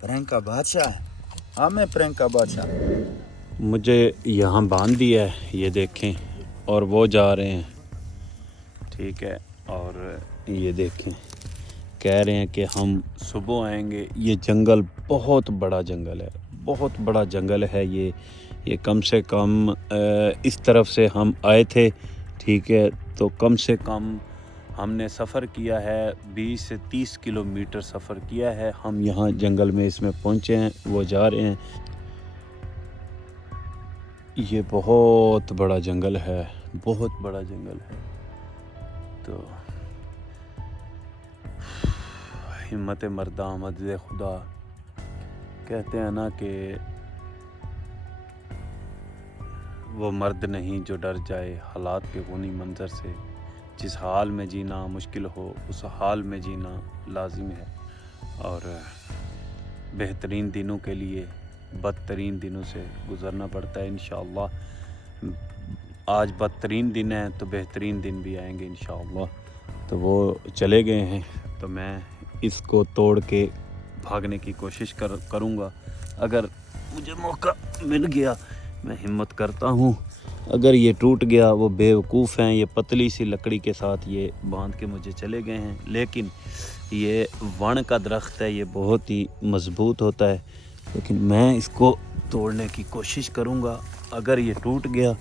Prank का बादशाह। हाँ मैं प्रैंक का बादशाह। मुझे यहाँ बांध दिया है, ये देखें, और वो जा रहे हैं, ठीक है। और ये देखें, कह रहे हैं कि हम सुबह आएंगे। ये जंगल बहुत बड़ा जंगल है, बहुत बड़ा जंगल है ये कम से कम इस तरफ से हम आए थे, ठीक है। तो कम से कम हमने सफ़र किया है 20 से 30 किलोमीटर सफ़र किया है। हम यहाँ जंगल में इसमें पहुँचे हैं, वो जा रहे हैं। ये बहुत बड़ा जंगल है, बहुत बड़ा जंगल है। तो हिम्मत मर्दा मदद खुदा, कहते हैं ना कि वो मर्द नहीं जो डर जाए हालात के खूनी मंजर से। जिस हाल में जीना मुश्किल हो उस हाल में जीना लाजिम है, और बेहतरीन दिनों के लिए बदतरीन दिनों से गुज़रना पड़ता है। इंशाअल्लाह आज बदतरीन दिन है तो बेहतरीन दिन भी आएंगे इंशाअल्लाह। तो वो चले गए हैं, तो मैं इसको तोड़ के भागने की कोशिश करूँगा। अगर मुझे मौका मिल गया मैं हिम्मत करता हूँ। अगर ये टूट गया, वो बेवकूफ़ हैं, ये पतली सी लकड़ी के साथ ये बांध के मुझे चले गए हैं। लेकिन ये वण का दरख्त है, ये बहुत ही मज़बूत होता है, लेकिन मैं इसको तोड़ने की कोशिश करूँगा। अगर ये टूट गया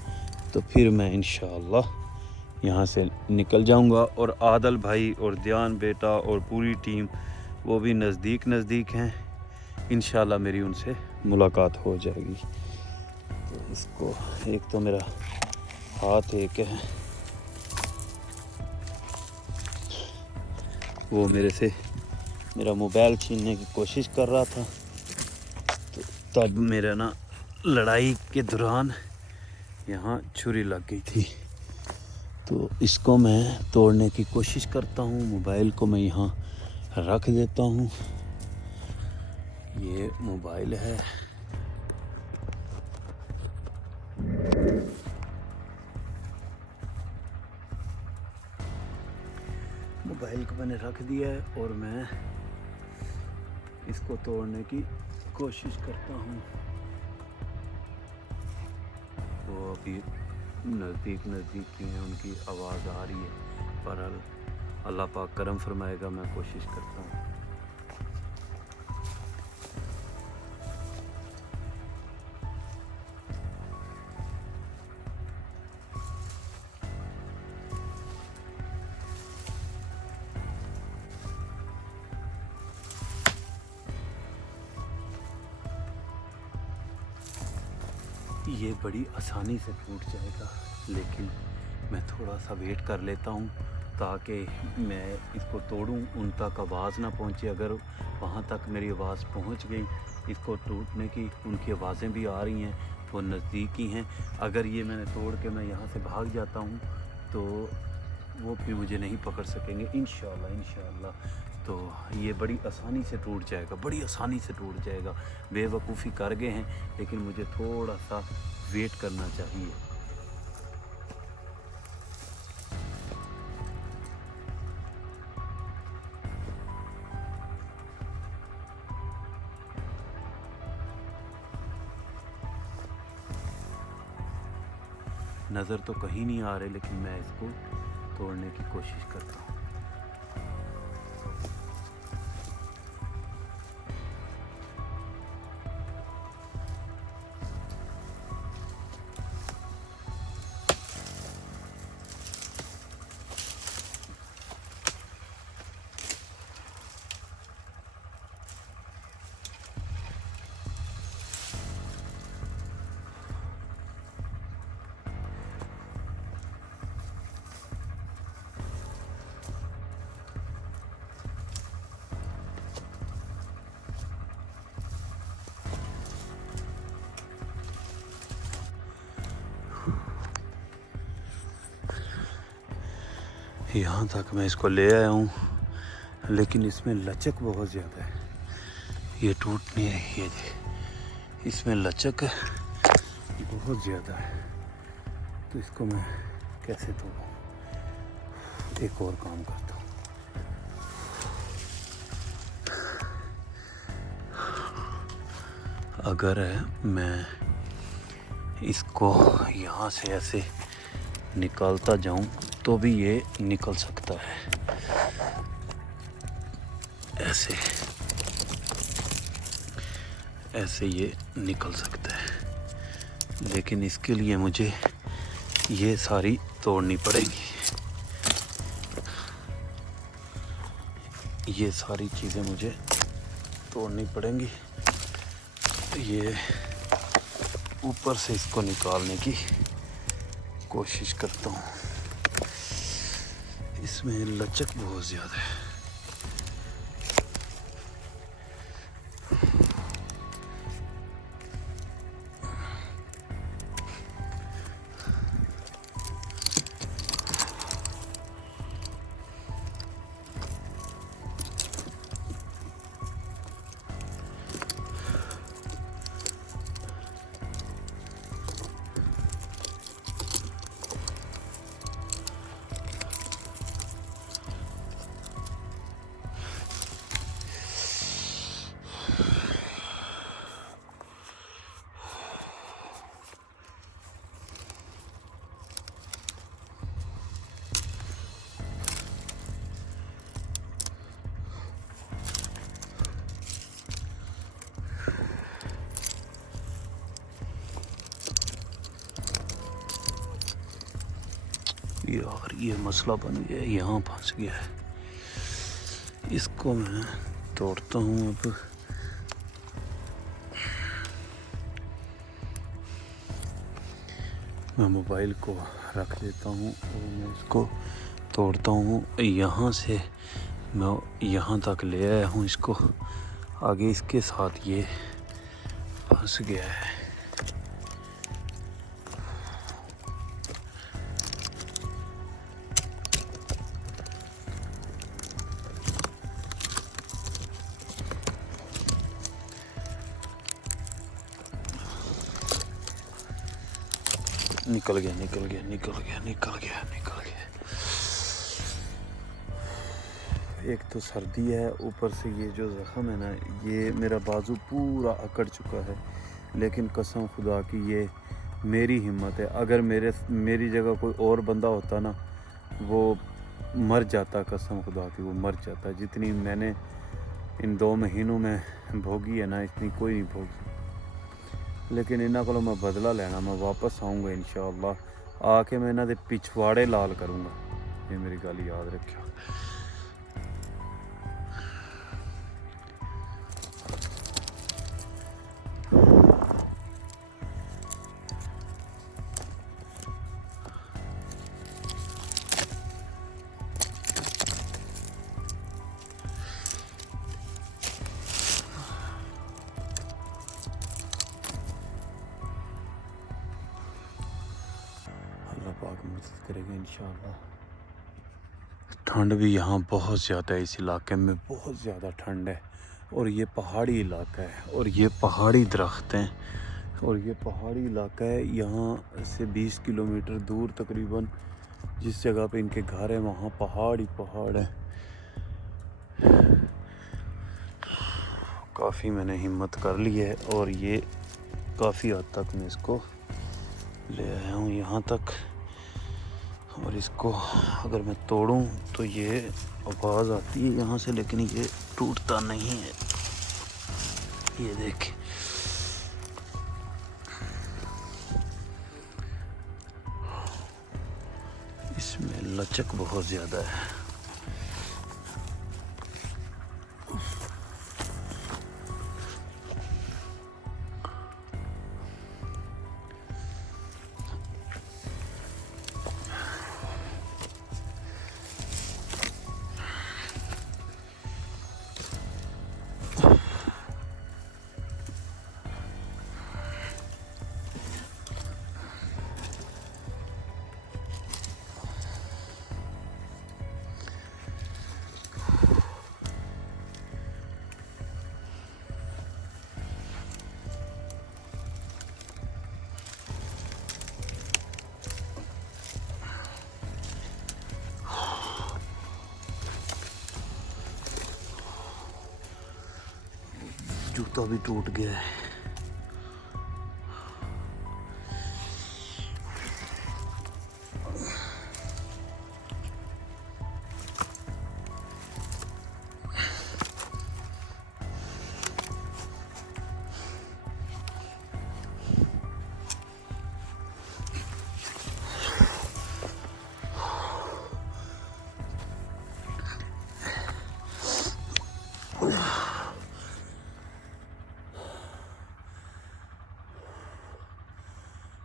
तो फिर मैं इंशाअल्लाह यहाँ से निकल जाऊँगा। और आदल भाई और ध्यान बेटा और पूरी टीम वो भी नज़दीक हैं, इंशाअल्लाह मेरी उनसे मुलाकात हो जाएगी। तो इसको, एक तो मेरा हाथ एक है, वो मेरा मोबाइल छीनने की कोशिश कर रहा था। तो तब मेरा ना लड़ाई के दौरान यहाँ छुरी लग गई थी। तो इसको मैं तोड़ने की कोशिश करता हूँ। मोबाइल को मैं यहाँ रख देता हूँ। ये मोबाइल है, मोबाइल को मैंने रख दिया है और मैं इसको तोड़ने की कोशिश करता हूँ। वो अभी नज़दीक ही हैं, उनकी आवाज़ आ रही है, पर अल्लाह पाक करम फरमाएगा। मैं कोशिश करता हूँ। ये बड़ी आसानी से टूट जाएगा, लेकिन मैं थोड़ा सा वेट कर लेता हूँ ताकि मैं इसको तोड़ूं, उन तक आवाज़ ना पहुँचे। अगर वहाँ तक मेरी आवाज़ पहुँच गई इसको टूटने की, उनकी आवाज़ें भी आ रही हैं, वो नज़दीक ही हैं। अगर ये मैंने तोड़ के मैं यहाँ से भाग जाता हूँ तो वो भी मुझे नहीं पकड़ सकेंगे इंशाअल्लाह। तो ये बड़ी आसानी से टूट जाएगा, बड़ी आसानी से टूट जाएगा। बेवकूफ़ी कर गए हैं, लेकिन मुझे थोड़ा सा वेट करना चाहिए। नज़र तो कहीं नहीं आ रहे, लेकिन मैं इसको तोड़ने की कोशिश करता हूँ। यहाँ तक मैं इसको ले आया हूँ, लेकिन इसमें लचक बहुत ज़्यादा है, ये टूट नहीं रही है। इसमें लचक बहुत ज़्यादा है, तो इसको मैं कैसे तोड़ूँ? एक और काम करता हूँ। अगर मैं इसको यहाँ से ऐसे निकालता जाऊं तो भी ये निकल सकता है, ऐसे ऐसे ये निकल सकता है। लेकिन इसके लिए मुझे ये सारी तोड़नी पड़ेगी, ये सारी चीज़ें मुझे तोड़नी पड़ेंगी। ये ऊपर से इसको निकालने की कोशिश करता हूँ। इसमें लचक बहुत ज़्यादा है। यार ये मसला बन गया है, यहाँ फंस गया है। इसको मैं तोड़ता हूँ अब। मैं मोबाइल को रख देता हूँ और मैं इसको तोड़ता हूँ। यहाँ से मैं यहाँ तक ले आया हूँ इसको, आगे इसके साथ ये फंस गया है। निकल गया निकल गया निकल गया निकल गया निकल गया। एक तो सर्दी है, ऊपर से ये जो ज़ख़म है ना, ये मेरा बाजू पूरा अकड़ चुका है। लेकिन कसम खुदा की ये मेरी हिम्मत है। अगर मेरी जगह कोई और बंदा होता ना, वो मर जाता, कसम खुदा की वो मर जाता। जितनी मैंने इन 2 महीनों में भोगी है ना, इतनी कोई नहीं भोगी। लेकिन इन्हों को मैं बदला लेना, मैं वापस आऊँगा इंशाअल्लाह। आके मैं इन्हों के पिछवाड़े लाल करूँगा, ये मेरी गल याद रखियो। पाक मदद करेगा इंशाअल्लाह। ठंड भी यहाँ बहुत ज़्यादा है, इस इलाके में बहुत ज़्यादा ठंड है। और ये पहाड़ी इलाका है, और ये पहाड़ी दरख्त हैं, और ये पहाड़ी इलाका है। यहाँ से 20 किलोमीटर दूर तकरीबन जिस जगह पे इनके घर है, वहाँ पहाड़ ही पहाड़ है। काफ़ी मैंने हिम्मत कर ली है, और ये काफ़ी हद तक मैं इसको ले आया हूँ यहाँ तक। और इसको अगर मैं तोड़ूं तो ये आवाज़ आती है यहाँ से, लेकिन ये टूटता नहीं है। ये देखिए, इसमें लचक बहुत ज़्यादा है। जूता भी टूट गया है।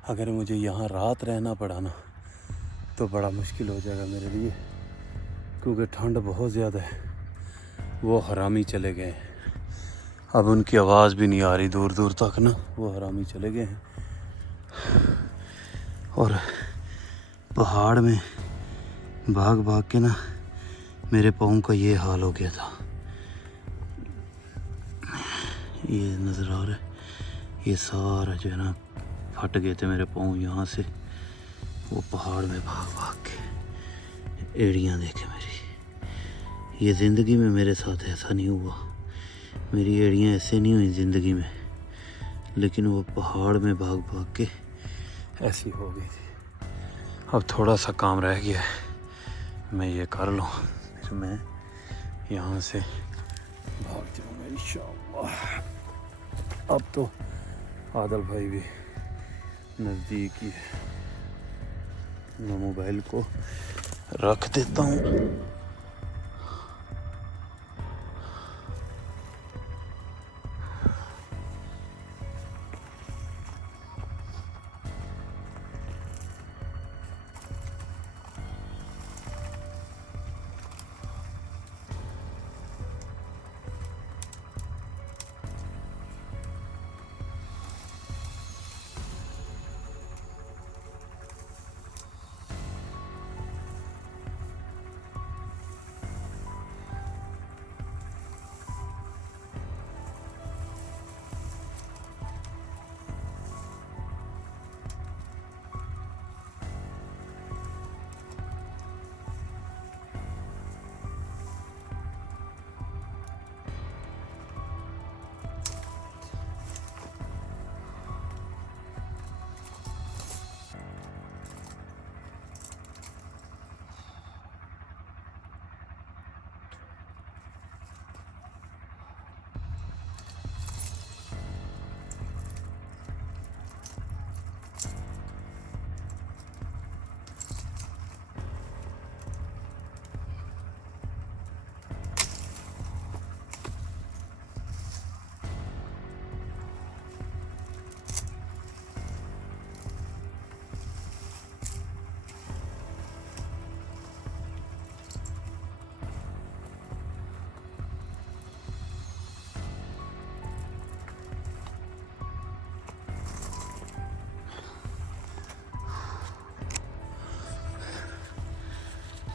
अगर मुझे यहाँ रात रहना पड़ा ना तो बड़ा मुश्किल हो जाएगा मेरे लिए, क्योंकि ठंड बहुत ज़्यादा है। वो हरामी चले गए हैं, अब उनकी आवाज़ भी नहीं आ रही दूर दूर तक ना, वो हरामी चले गए हैं। और पहाड़ में भाग भाग के ना मेरे पाँव का ये हाल हो गया था। ये नज़र आ रहा है, ये सारा जो है ना फट गए थे मेरे पाँव यहाँ से, वो पहाड़ में भाग भाग के। एड़ियाँ देखे मेरी, ये ज़िंदगी में मेरे साथ ऐसा नहीं हुआ, मेरी एड़ियाँ ऐसे नहीं हुई ज़िंदगी में, लेकिन वो पहाड़ में भाग भाग के ऐसी हो गई थी। अब थोड़ा सा काम रह गया है, मैं ये कर लूँ फिर मैं यहाँ से भाग जाऊँगा इंशाअल्लाह। अब तो आदल भाई भी नज़दीक ही है, मैं मोबाइल को रख देता हूँ।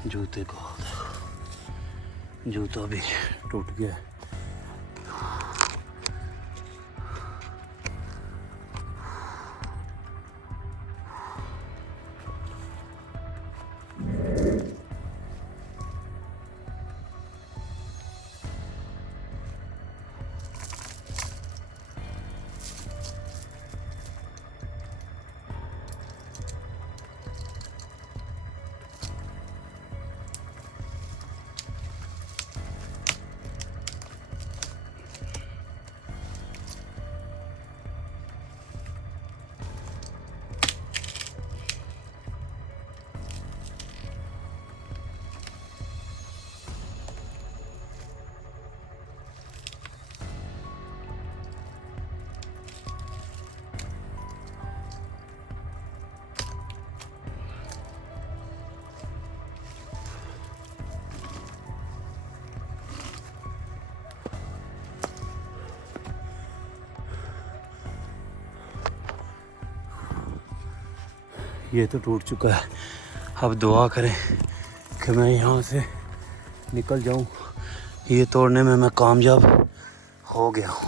जूते को देखो, जूता भी टूट गया है। ये तो टूट चुका है, अब दुआ करें कि मैं यहाँ से निकल जाऊँ। ये तोड़ने में मैं कामयाब हो गया हूँ।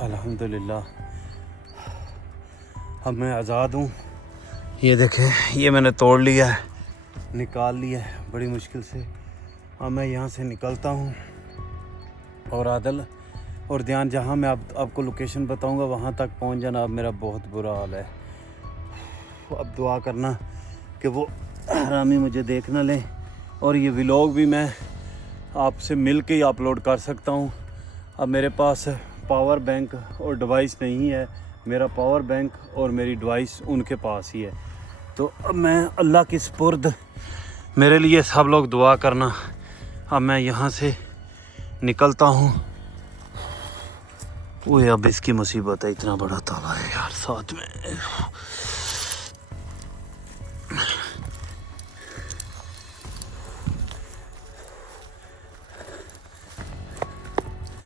अल्हम्दुलिल्लाह अब मैं आज़ाद हूँ। ये देखें, ये मैंने तोड़ लिया है, निकाल लिया है बड़ी मुश्किल से। अब मैं यहाँ से निकलता हूँ। और आदल और ध्यान, जहाँ मैं आपको लोकेशन बताऊँगा वहाँ तक पहुँच जाना। अब मेरा बहुत बुरा हाल है। अब दुआ करना कि वो हरामी मुझे देख ना ले, और ये व्लॉग भी मैं आपसे मिल के ही अपलोड कर सकता हूँ। अब मेरे पास पावर बैंक और डिवाइस नहीं है। मेरा पावर बैंक और मेरी डिवाइस उनके पास ही है। तो अब मैं अल्लाह की सुपुर्द, मेरे लिए सब लोग दुआ करना। अब मैं यहाँ से निकलता हूँ। ओए अब इसकी मुसीबत है, इतना बड़ा ताला है यार साथ में।